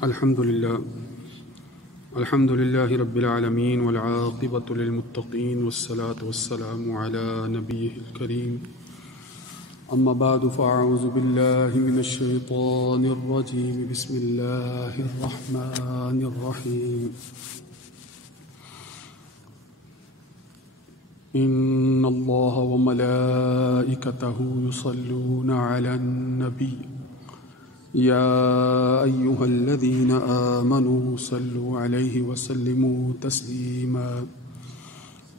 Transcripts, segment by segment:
الحمد لله رب العالمين والعاقبة للمتقين والصلاة والسلام على نبيه الكريم أما بعد فأعوذ بالله من الشيطان الرجيم بسم الله الرحمن الرحيم إن الله وملائكته يصلون على النبي يا أيها الذين آمنوا صلوا عليه وسلموا تسليما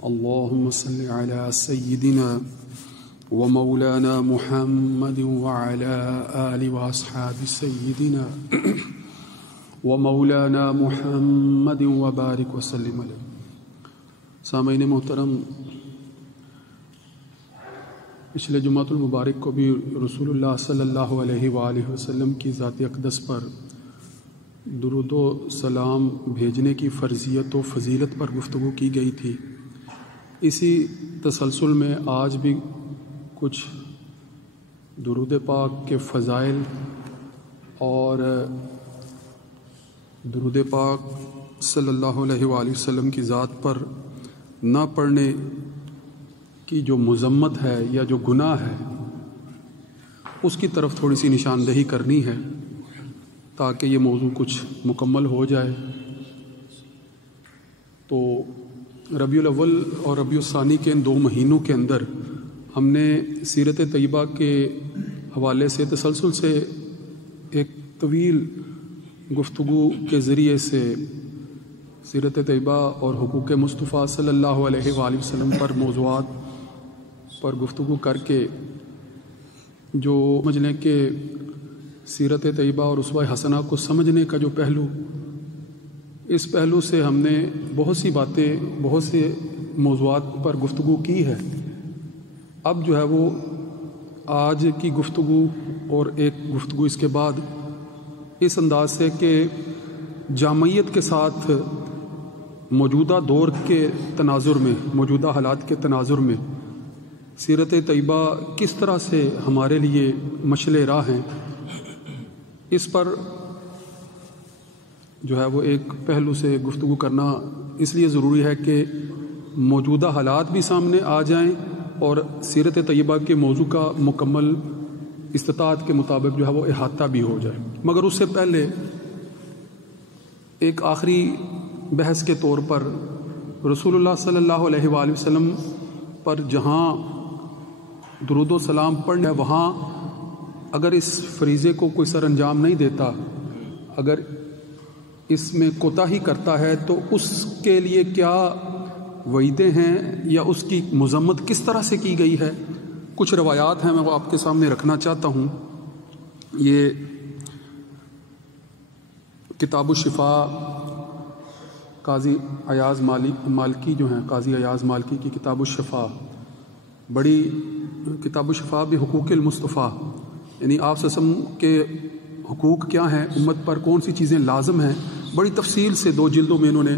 اللهم صل على سيدنا ومولانا محمد وعلى آل وأصحاب سيدنا ومولانا محمد وبارك وسلم عليه. سامعین محترم، پچھلے جمعۃ المبارک کو بھی رسول اللہ صلی اللہ علیہ وآلہ وسلم کی ذات اقدس پر درود و سلام بھیجنے کی فرضیت و فضیلت پر گفتگو کی گئی تھی. اسی تسلسل میں آج بھی کچھ درود پاک کے فضائل اور درود پاک صلی اللہ علیہ وآلہ وسلم کی ذات پر نہ پڑھنے کی جو مذمت ہے یا جو گناہ ہے اس کی طرف تھوڑی سی نشاندہی کرنی ہے تاکہ یہ موضوع کچھ مکمل ہو جائے. تو ربیع الاول اور ربیع الثانی کے ان 2 مہینوں کے اندر ہم نے سیرت طیبہ کے حوالے سے تسلسل سے ایک طویل گفتگو کے ذریعے سے سیرت طیبہ اور حقوق مصطفیٰ صلی اللہ علیہ وآلہ وسلم پر موضوعات پر گفتگو کر کے جو سمجھ لیں کہ سیرت طیبہ اور اسوہ حسنہ کو سمجھنے کا جو پہلو، اس پہلو سے ہم نے بہت سی باتیں، بہت سے موضوعات پر گفتگو کی ہے. اب جو ہے وہ آج کی گفتگو اور ایک گفتگو اس کے بعد اس انداز سے کہ جامعیت کے ساتھ موجودہ دور کے تناظر میں، موجودہ حالات کے تناظر میں سیرت طیبہ کس طرح سے ہمارے لیے مشعل راہ ہیں، اس پر جو ہے وہ ایک پہلو سے گفتگو کرنا اس لیے ضروری ہے کہ موجودہ حالات بھی سامنے آ جائیں اور سیرت طیبہ کے موضوع کا مکمل استطاعت کے مطابق جو ہے وہ احاطہ بھی ہو جائے. مگر اس سے پہلے ایک آخری بحث کے طور پر رسول اللہ صلی اللہ علیہ وآلہ وسلم پر جہاں درود و سلام پڑھنا ہے، وہاں اگر اس فریضے کو کوئی سر انجام نہیں دیتا، اگر اس میں کوتاہی کرتا ہے تو اس کے لیے کیا وعیدیں ہیں یا اس کی مذمت کس طرح سے کی گئی ہے. کچھ روایات ہیں، میں وہ آپ کے سامنے رکھنا چاہتا ہوں. یہ کتاب الشفاء قاضی ایاز مالکی جو ہیں، قاضی ایاز مالکی کی کتاب الشفاء، بڑی کتاب الشفاء بحقوق المصطفیٰ، یعنی آپ صلی اللہ علیہ وسلم کے حقوق کیا ہیں، امت پر کون سی چیزیں لازم ہیں، بڑی تفصیل سے 2 جلدوں میں انہوں نے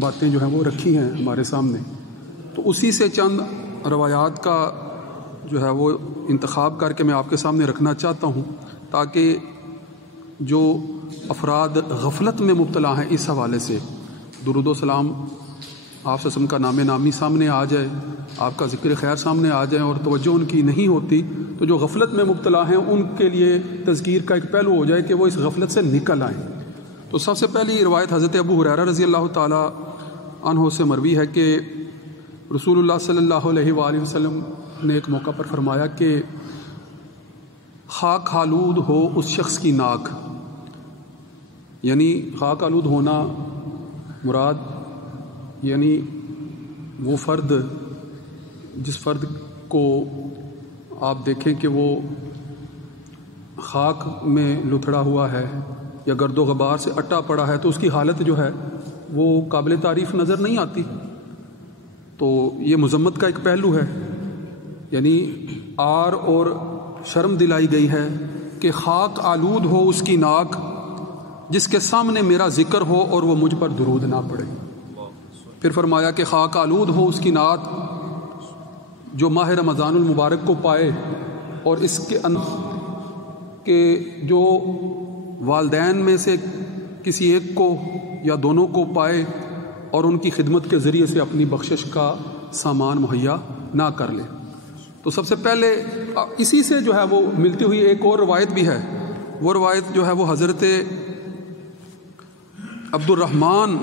باتیں جو ہیں وہ رکھی ہیں ہمارے سامنے. تو اسی سے چند روایات کا جو ہے وہ انتخاب کر کے میں آپ کے سامنے رکھنا چاہتا ہوں تاکہ جو افراد غفلت میں مبتلا ہیں اس حوالے سے درود و سلام آپ صلی اللہ علیہ وسلم کا نام نامی سامنے آ جائے، آپ کا ذکر خیر سامنے آ جائے اور توجہ ان کی نہیں ہوتی، تو جو غفلت میں مبتلا ہیں ان کے لیے تذکیر کا ایک پہلو ہو جائے کہ وہ اس غفلت سے نکل آئیں. تو سب سے پہلی روایت حضرت ابو ہریرہ رضی اللہ تعالی عنہ سے مروی ہے کہ رسول اللہ صلی اللہ علیہ وآلہ وسلم نے ایک موقع پر فرمایا کہ خاک آلود ہو اس شخص کی ناک، یعنی خاک آلود ہونا مراد یعنی وہ فرد جس فرد کو آپ دیکھیں کہ وہ خاک میں لتھڑا ہوا ہے یا گرد و غبار سے اٹا پڑا ہے تو اس کی حالت جو ہے وہ قابل تعریف نظر نہیں آتی. تو یہ مذمت کا ایک پہلو ہے، یعنی آر اور شرم دلائی گئی ہے کہ خاک آلود ہو اس کی ناک جس کے سامنے میرا ذکر ہو اور وہ مجھ پر درود نہ پڑے. پھر فرمایا کہ خاک آلود ہو اس کی ناک جو ماہ رمضان المبارک کو پائے اور اس کے اندر کہ جو والدین میں سے کسی ایک کو یا دونوں کو پائے اور ان کی خدمت کے ذریعے سے اپنی بخشش کا سامان مہیا نہ کر لے۔ تو سب سے پہلے اسی سے جو ہے وہ ملتی ہوئی ایک اور روایت بھی ہے، وہ روایت جو ہے وہ حضرت عبد الرحمن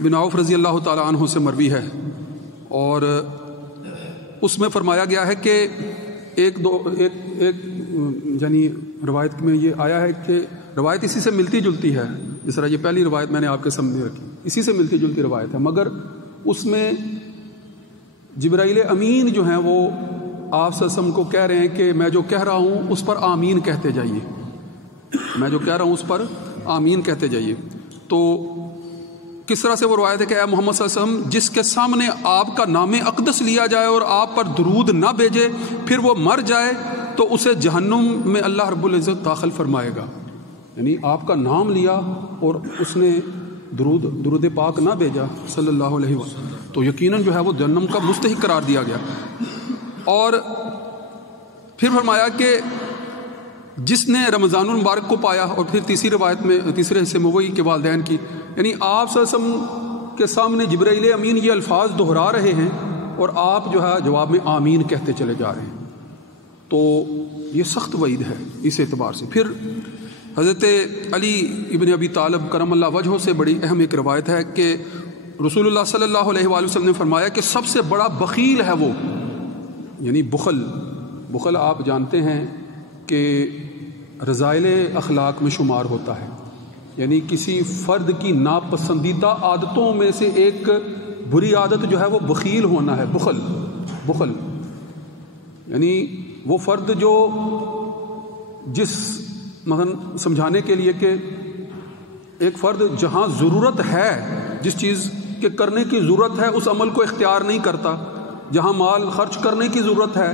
بن عوف رضی اللہ تعالی عنہ سے مروی ہے، اور اس میں فرمایا گیا ہے کہ ایک یعنی روایت میں یہ آیا ہے کہ روایت اسی سے ملتی جلتی ہے، جس طرح یہ پہلی روایت میں نے آپ کے سامنے رکھی، اسی سے ملتی جلتی روایت ہے، مگر اس میں جبرائیل امین جو ہیں وہ آپ صلی اللہ علیہ وسلم کو کہہ رہے ہیں کہ میں جو کہہ رہا ہوں اس پر آمین کہتے جائیے، میں جو کہہ رہا ہوں اس پر آمین کہتے جائیے۔ تو کس طرح سے وہ روایت ہے کہ اے محمد صلی اللہ علیہ وسلم، جس کے سامنے آپ کا نام اقدس لیا جائے اور آپ پر درود نہ بھیجے پھر وہ مر جائے تو اسے جہنم میں اللہ رب العزت داخل فرمائے گا۔ یعنی آپ کا نام لیا اور اس نے درود پاک نہ بھیجا صلی اللہ علیہ وسلم تو یقیناً جو ہے وہ جہنم کا مستحق قرار دیا گیا۔ اور پھر فرمایا کہ جس نے رمضان المبارک کو پایا، اور پھر تیسری روایت میں تیسرے حصے میں وہی کہ والدین کی، یعنی آپ صلی اللہ علیہ وسلم کے سامنے جبرائیل امین یہ الفاظ دہرا رہے ہیں اور آپ جو ہے جواب میں آمین کہتے چلے جا رہے ہیں، تو یہ سخت وعید ہے اس اعتبار سے۔ پھر حضرت علی ابن ابی طالب کرم اللہ وجہہ سے بڑی اہم ایک روایت ہے کہ رسول اللہ صلی اللہ علیہ وآلہ وسلم نے فرمایا کہ سب سے بڑا بخیل ہے وہ، یعنی بخل آپ جانتے ہیں کہ رذائل اخلاق میں شمار ہوتا ہے، یعنی کسی فرد کی ناپسندیدہ عادتوں میں سے ایک بری عادت جو ہے وہ بخیل ہونا ہے۔ بخل یعنی وہ فرد جو جس مثلا سمجھانے کے لیے کہ ایک فرد جہاں ضرورت ہے، جس چیز کے کرنے کی ضرورت ہے اس عمل کو اختیار نہیں کرتا، جہاں مال خرچ کرنے کی ضرورت ہے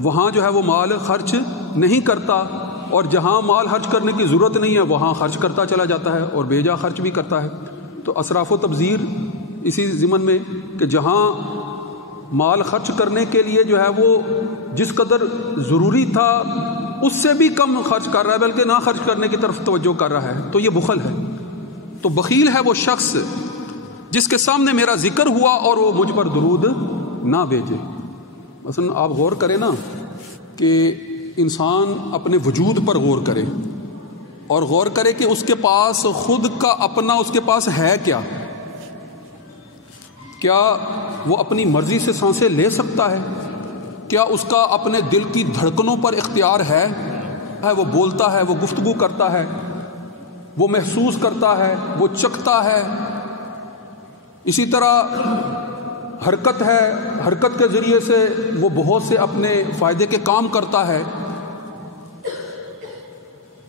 وہاں جو ہے وہ مال خرچ نہیں کرتا، اور جہاں مال خرچ کرنے کی ضرورت نہیں ہے وہاں خرچ کرتا چلا جاتا ہے اور بے جا خرچ بھی کرتا ہے۔ تو اسراف و تبذیر اسی ضمن میں کہ جہاں مال خرچ کرنے کے لیے جو ہے وہ جس قدر ضروری تھا اس سے بھی کم خرچ کر رہا ہے، بلکہ نہ خرچ کرنے کی طرف توجہ کر رہا ہے، تو یہ بخل ہے۔ تو بخیل ہے وہ شخص جس کے سامنے میرا ذکر ہوا اور وہ مجھ پر درود نہ بھیجے۔ مثلا آپ غور کریں نا کہ انسان اپنے وجود پر غور کرے اور غور کرے کہ اس کے پاس خود کا اپنا اس کے پاس ہے کیا وہ اپنی مرضی سے سانسیں لے سکتا ہے؟ کیا اس کا اپنے دل کی دھڑکنوں پر اختیار ہے؟ وہ بولتا ہے، وہ گفتگو کرتا ہے، وہ محسوس کرتا ہے، وہ چکھتا ہے، اسی طرح حرکت ہے، حرکت کے ذریعے سے وہ بہت سے اپنے فائدے کے کام کرتا ہے۔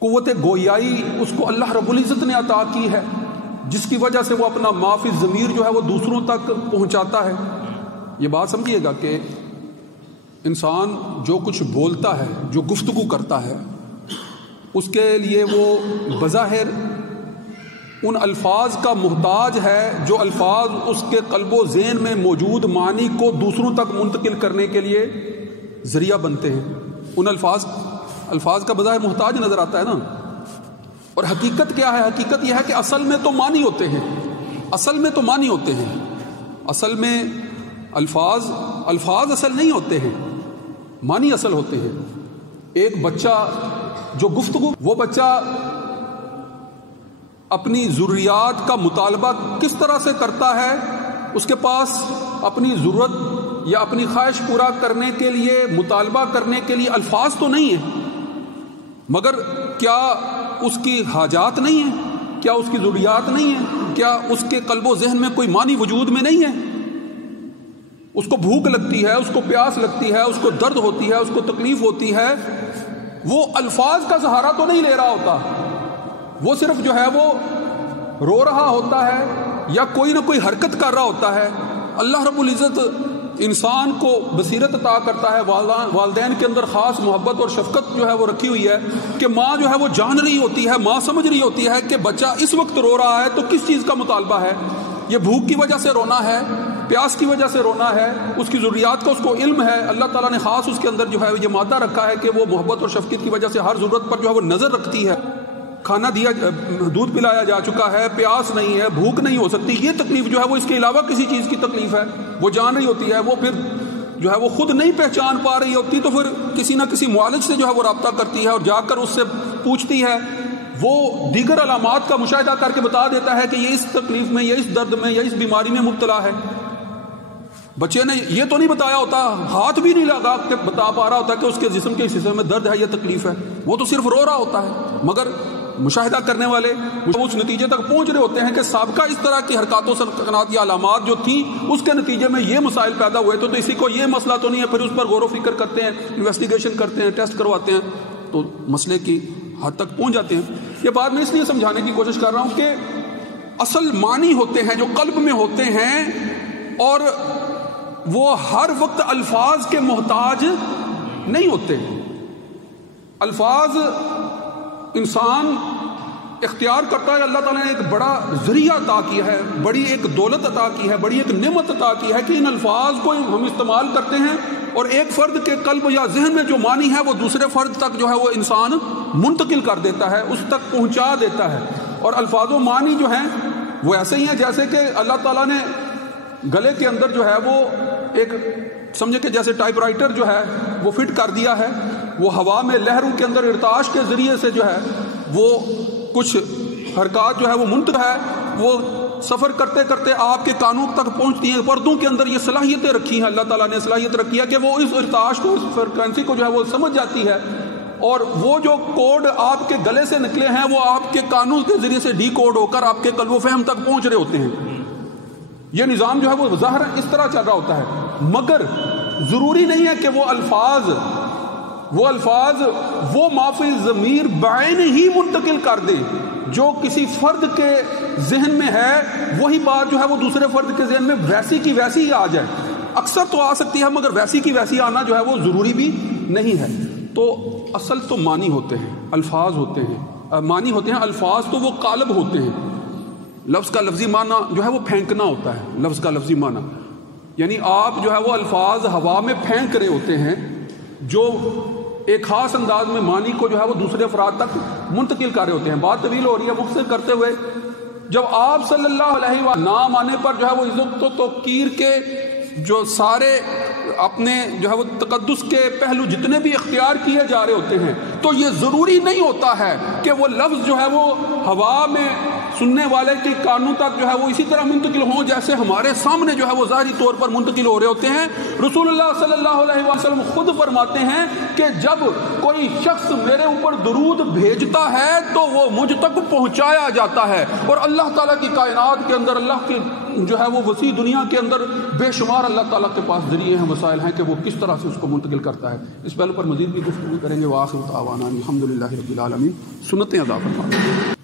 قوت گویائی اس کو اللہ رب العزت نے عطا کی ہے، جس کی وجہ سے وہ اپنا ما فی الضمیر جو ہے وہ دوسروں تک پہنچاتا ہے۔ یہ بات سمجھیے گا کہ انسان جو کچھ بولتا ہے، جو گفتگو کرتا ہے، اس کے لیے وہ بظاہر ان الفاظ کا محتاج ہے جو الفاظ اس کے قلب و ذہن میں موجود معنی کو دوسروں تک منتقل کرنے کے لیے ذریعہ بنتے ہیں۔ ان الفاظ کا بظاہر محتاج نظر آتا ہے نا، اور حقیقت کیا ہے؟ حقیقت یہ ہے کہ اصل میں تو معنی ہوتے ہیں، اصل میں الفاظ اصل نہیں ہوتے ہیں، معنی اصل ہوتے ہیں۔ ایک بچہ جو گفتگو، وہ بچہ اپنی ضروریات کا مطالبہ کس طرح سے کرتا ہے؟ اس کے پاس اپنی ضرورت یا اپنی خواہش پورا کرنے کے لیے، مطالبہ کرنے کے لیے الفاظ تو نہیں ہیں، مگر کیا اس کی حاجات نہیں ہیں؟ کیا اس کی ضروریات نہیں ہیں؟ کیا اس کے قلب و ذہن میں کوئی معنی وجود میں نہیں ہے؟ اس کو بھوک لگتی ہے، اس کو پیاس لگتی ہے، اس کو درد ہوتی ہے، اس کو تکلیف ہوتی ہے، وہ الفاظ کا سہارا تو نہیں لے رہا ہوتا، وہ صرف جو ہے وہ رو رہا ہوتا ہے یا کوئی نہ کوئی حرکت کر رہا ہوتا ہے۔ اللہ رب العزت انسان کو بصیرت عطا کرتا ہے، والدین کے اندر خاص محبت اور شفقت جو ہے وہ رکھی ہوئی ہے کہ ماں جو ہے وہ جان رہی ہوتی ہے، ماں سمجھ رہی ہوتی ہے کہ بچہ اس وقت رو رہا ہے تو کس چیز کا مطالبہ ہے، یہ بھوک کی وجہ سے رونا ہے، پیاس کی وجہ سے رونا ہے، اس کی ضروریات کا اس کو علم ہے۔ اللہ تعالیٰ نے خاص اس کے اندر جو ہے یہ مادہ رکھا ہے کہ وہ محبت اور شفقت کی وجہ سے ہر ضرورت پر جو ہے وہ نظر رکھتی ہے۔ کھانا دیا، دودھ پلایا جا چکا ہے، پیاس نہیں ہے، بھوک نہیں ہو سکتی، یہ تکلیف جو ہے وہ اس کے علاوہ کسی چیز کی تکلیف ہے، وہ جان رہی ہوتی ہے، وہ پھر جو ہے وہ خود نہیں پہچان پا رہی ہوتی تو پھر کسی نہ کسی معالج سے جو ہے وہ رابطہ کرتی ہے اور جا کر اس سے پوچھتی ہے، وہ دیگر علامات کا مشاہدہ کر کے بتا دیتا ہے کہ یہ اس تکلیف میں، یہ اس درد میں، یا اس بیماری میں مبتلا ہے۔ بچے نے یہ تو نہیں بتایا ہوتا، ہاتھ بھی نہیں لگا کے بتا پا رہا ہوتا کہ اس کے جسم کے اس حصے میں درد ہے یا تکلیف ہے، وہ تو صرف رو رہا ہوتا ہے، مگر مشاہدہ کرنے والے اس نتیجے تک پہنچ رہے ہوتے ہیں کہ سابقہ اس طرح کی حرکات و سکنات یا علامات جو تھیں اس کے نتیجے میں یہ مسائل پیدا ہوئے تو اسی کو یہ مسئلہ تو نہیں ہے، پھر اس پر غور و فکر کرتے ہیں، انویسٹیگیشن کرتے ہیں، ٹیسٹ کرواتے ہیں، تو مسئلے کی حد تک پہنچ جاتے ہیں۔ یہ بات میں اس لیے سمجھانے کی کوشش کر رہا ہوں کہ اصل معنی ہوتے ہیں جو قلب میں ہوتے ہیں، اور وہ ہر وقت الفاظ کے محتاج نہیں ہوتے۔ الفاظ انسان اختیار کرتا ہے، اللہ تعالیٰ نے ایک بڑا ذریعہ عطا کیا ہے، بڑی ایک دولت عطا کی ہے، بڑی ایک نعمت عطا کی ہے کہ ان الفاظ کو ہم استعمال کرتے ہیں اور ایک فرد کے قلب یا ذہن میں جو معنی ہے وہ دوسرے فرد تک جو ہے وہ انسان منتقل کر دیتا ہے، اس تک پہنچا دیتا ہے۔ اور الفاظ و معنی جو ہیں وہ ایسے ہی ہیں جیسے کہ اللہ تعالیٰ نے گلے کے اندر جو ہے وہ ایک سمجھے کہ جیسے ٹائپ رائٹر جو ہے وہ فٹ کر دیا ہے، وہ ہوا میں لہروں کے اندر ارتعاش کے ذریعے سے جو ہے وہ کچھ حرکات جو ہے وہ منتقل ہے، وہ سفر کرتے کرتے آپ کے کانوں تک پہنچتی ہیں۔ پردوں کے اندر یہ صلاحیتیں رکھی ہیں، اللہ تعالیٰ نے صلاحیت رکھی ہے کہ وہ اس ارتعاش کو، اس فریکوینسی کو جو ہے وہ سمجھ جاتی ہے، اور وہ جو کوڈ آپ کے گلے سے نکلے ہیں وہ آپ کے کانوں کے ذریعے سے ڈی کوڈ ہو کر آپ کے قلب و فہم تک پہنچ رہے ہوتے ہیں۔ یہ نظام جو ہے وہ ظاہر اس طرح چل رہا ہوتا ہے، مگر ضروری نہیں ہے کہ وہ الفاظ وہ مافی ضمیر بعین ہی منتقل کر دے جو کسی فرد کے ذہن میں ہے، وہی بات جو ہے وہ دوسرے فرد کے ذہن میں ویسی کی ویسی ہی آ جائے۔ اکثر تو آ سکتی ہے مگر ویسی کی ویسی آنا جو ہے وہ ضروری بھی نہیں ہے۔ تو اصل تو معنی ہوتے ہیں، الفاظ ہوتے ہیں، معنی ہوتے ہیں، الفاظ تو وہ قالب ہوتے ہیں۔ لفظ کا لفظی معنی جو ہے وہ پھینکنا ہوتا ہے، لفظ کا لفظی معنی یعنی آپ جو ہے وہ الفاظ ہوا میں پھینک رہے ہوتے ہیں جو ایک خاص انداز میں معنی کو جو ہے وہ دوسرے افراد تک منتقل کر رہے ہوتے ہیں۔ بات طویل ہو رہی ہے، مختصر کرتے ہوئے، جب آپ صلی اللہ علیہ وسلم نام آنے پر جو ہے وہ عزت و توقیر کے جو سارے اپنے جو ہے وہ تقدس کے پہلو جتنے بھی اختیار کیے جا رہے ہوتے ہیں، تو یہ ضروری نہیں ہوتا ہے کہ وہ لفظ جو ہے وہ ہوا میں سننے والے کے کانوں تک جو ہے وہ اسی طرح منتقل ہوں جیسے ہمارے سامنے جو ہے وہ ظاہری طور پر منتقل ہو رہے ہوتے ہیں۔ رسول اللہ صلی اللہ علیہ وسلم خود فرماتے ہیں کہ جب کوئی شخص میرے اوپر درود بھیجتا ہے تو وہ مجھ تک پہنچایا جاتا ہے، اور اللہ تعالیٰ کی کائنات کے اندر، اللہ کی جو ہے وہ وسیع دنیا کے اندر بے شمار اللہ تعالیٰ کے پاس ذریعے ہیں، وسائل ہیں کہ وہ کس طرح سے اس کو منتقل کرتا ہے۔ اس پہلو پر مزید بھی گفتگو کریں گے۔ وآخر دعوانا الحمدللہ رب العالمین۔ سنتیں ادا فرمائیں۔